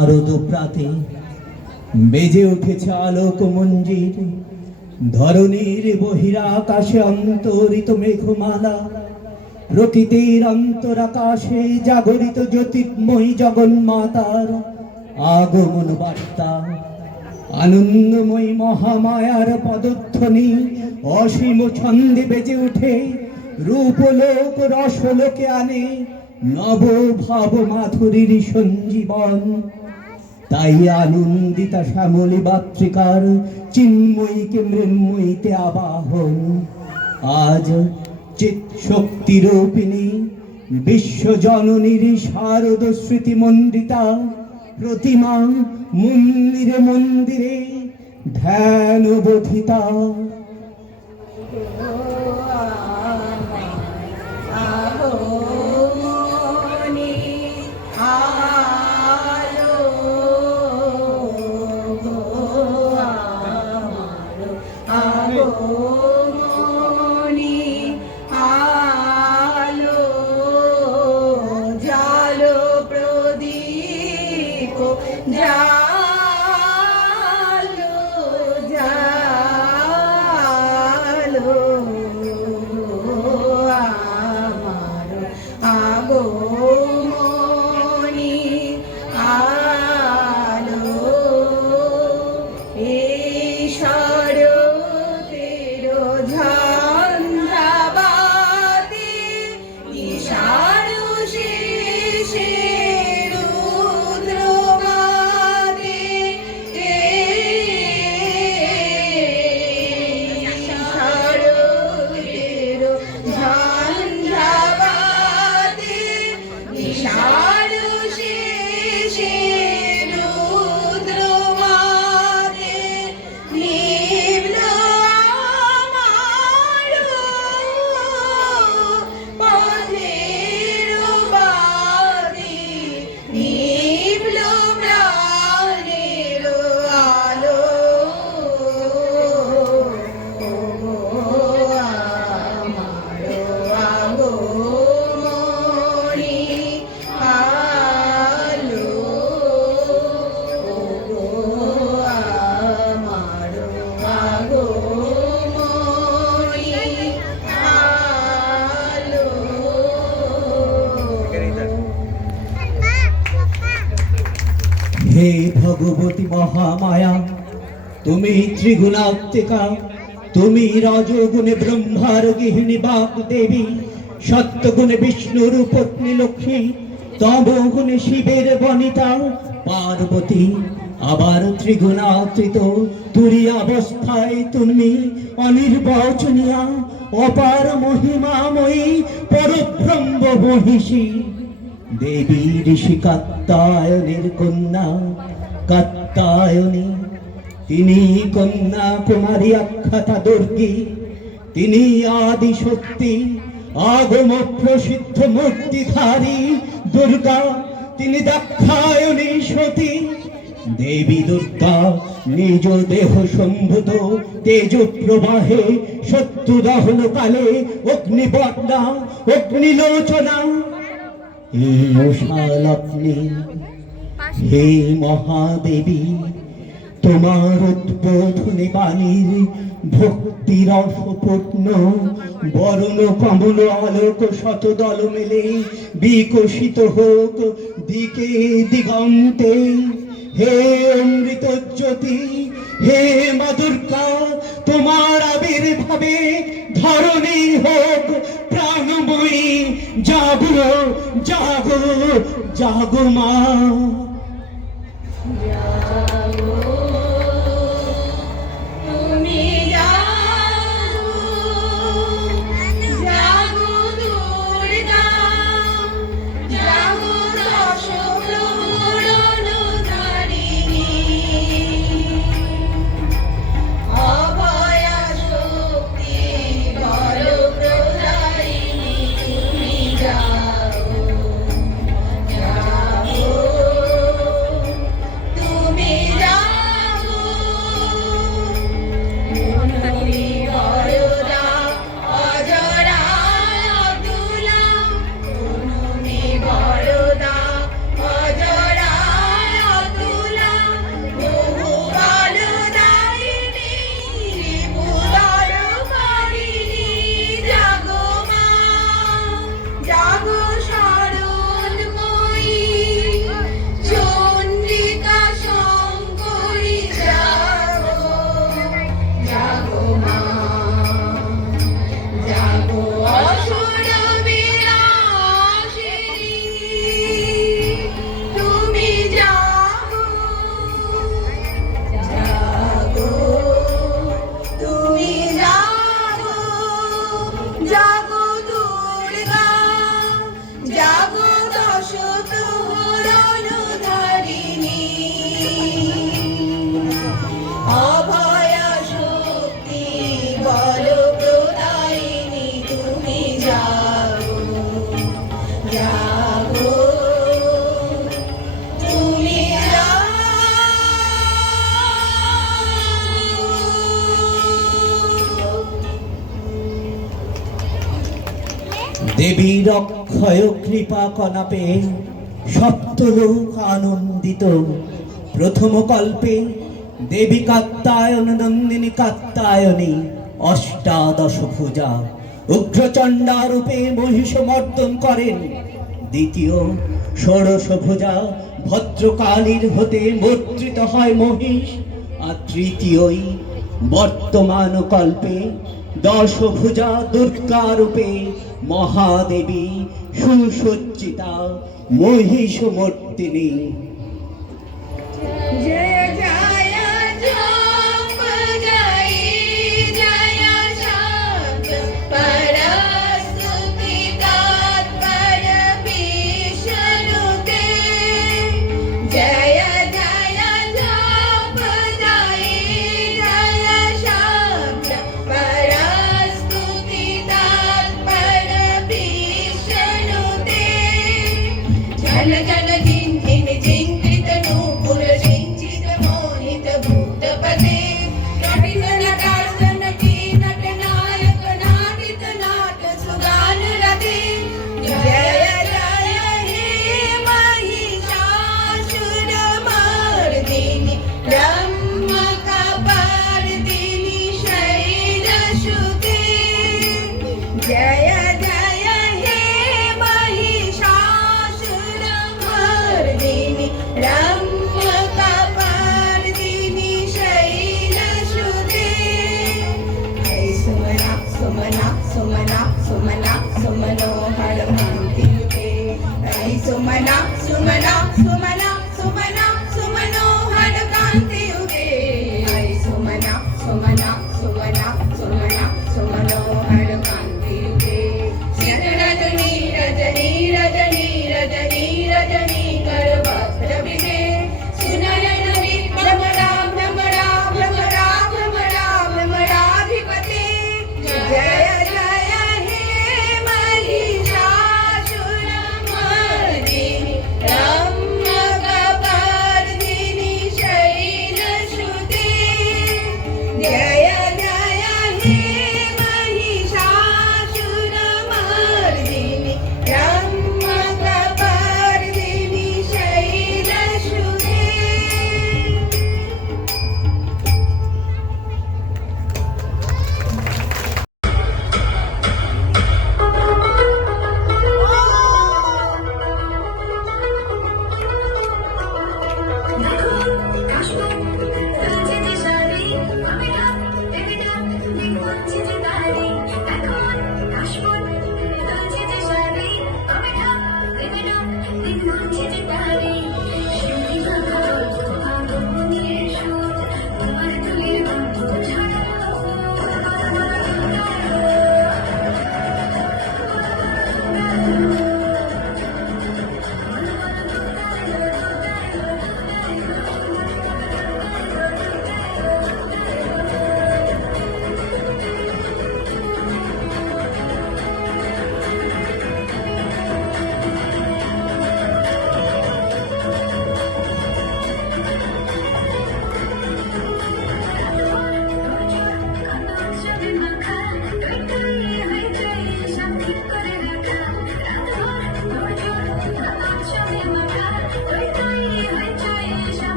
আরদপ্রাতে বেজে উঠেছে আলোক মঞ্জির, ধরণীর বহিরাকাশে অন্তরিত মেঘমালা, প্রকৃতির অন্তরাকাশে জাগরিত জ্যোতির্ময়ী জগন্মাতার আগমন বার্তা। আনন্দময়ী মহামায়ার পদধ্বনি অসীম ছন্দে বেজে উঠে, রূপলোক রসলোকে আনে নব ভাব মাধুরীর সঞ্জীবন। তাই আনন্দিতা শ্যামলী বাত্রিকার চিন্ময়ীকে মৃন্ময়ীতে আবাহন। আজ চিৎ শক্তি রূপিণী বিশ্বজননীর শারদ স্মৃতি মণ্ডিতা প্রতিমা মন্দিরে মন্দিরে ধ্যান বোধিতা। হে ভগবতী মহামায়া, তুমি ত্রিগুণাত্মিকা, তুমি রজগুণে ব্রহ্মার গৃহিণী বাগদেবী, সত্যগুণে বিষ্ণুর পত্নী লক্ষ্মী, তমগুণে শিবের বনিতা পার্বতী। আবার ত্রিগুণাত্রিত তুরীয়াবস্থায় তুমি অনির্বচনীয়া অপার মহিমাময়ী পরব্রহ্ম মহিষী দেবী ঋষি কাত্যায়নের কন্যা কাত্যায়নী। তিনি কন্যা কুমারী আখ্যাতা দুর্গী, তিনি আদি শক্তি আগম প্রসিদ্ধ মূর্তিধারী দুর্গা, তিনি দাক্ষায়ণী সতী। দেবী দুর্গা নিজ দেহ সম্ভূত তেজ প্রবাহে শত্রু দহন কালে অগ্নিবর্ণা অগ্নিলোচনা। হে মহাদেবী, তোমার উদ্বোধনী বাণীর ভক্তি রসপূর্ণ বরণ কমল আলোক শতদল মেলে বিকশিত হোক দিকে দিগন্তে। হে অমৃত জ্যোতি, হে মা দুর্গা, তোমার আবির্ভাবে ধরণী হোক প্রাণময়ী। জাগো জাগো জাগো মা। Oh দেবীর অক্ষয় কৃপা কনাপে সপ্তলোক আনন্দিত। প্রথম কল্পে দেবী কাত্যায়ন নন্দিনী কাত্যায়নী অষ্টাদশ ভুজা উগ্রচণ্ডা রূপে মহিষ মর্দন করেন। দ্বিতীয় ষোড়শ ভুজা ভদ্রকালীর হতে মুদ্রিত হয় মহিষ। আর তৃতীয়ই বর্তমান কল্পে দশভুজা দুর্গা রূপে মহাদেবী সুসজ্জিতা মহিষমর্দিনী। जय जय जप जय जय शब्द परस्तुति तत्पर विष्णुते। जय जय जप जय जय शब्द परस्तुति तत्पर विष्णुते। जन जन जिन जिन जिंकृत नूपुर सिंचित मोहित भूतपते। नटित नटासन नटी नट नायक नाटित नाट सुगान रते। जय जय हे महिषासुर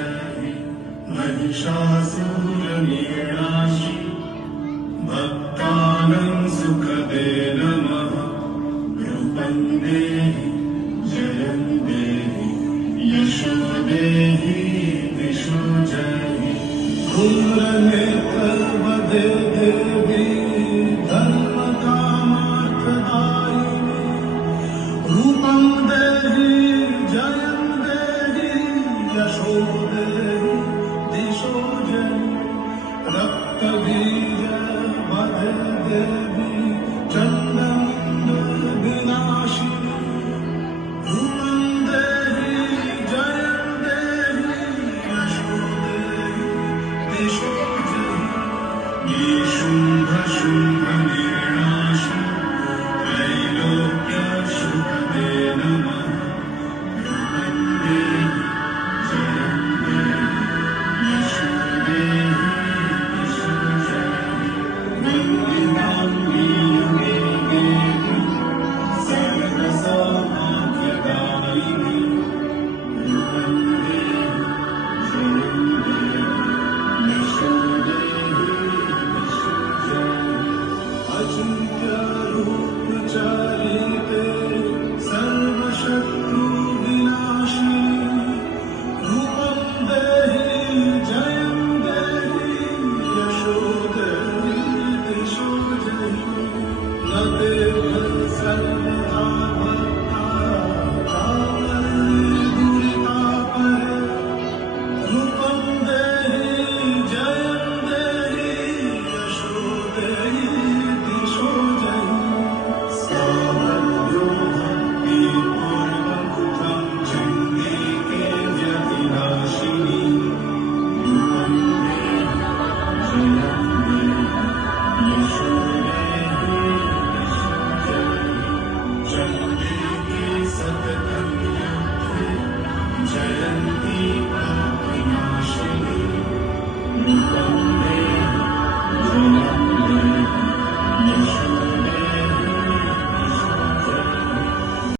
जहि महिषासुरनिर्नाशि भक्तानां सुखदे नमः रूपं देहि जयं देहि यशो देहि दिशो जहि घोरनेत्रवदे देवी धर्मका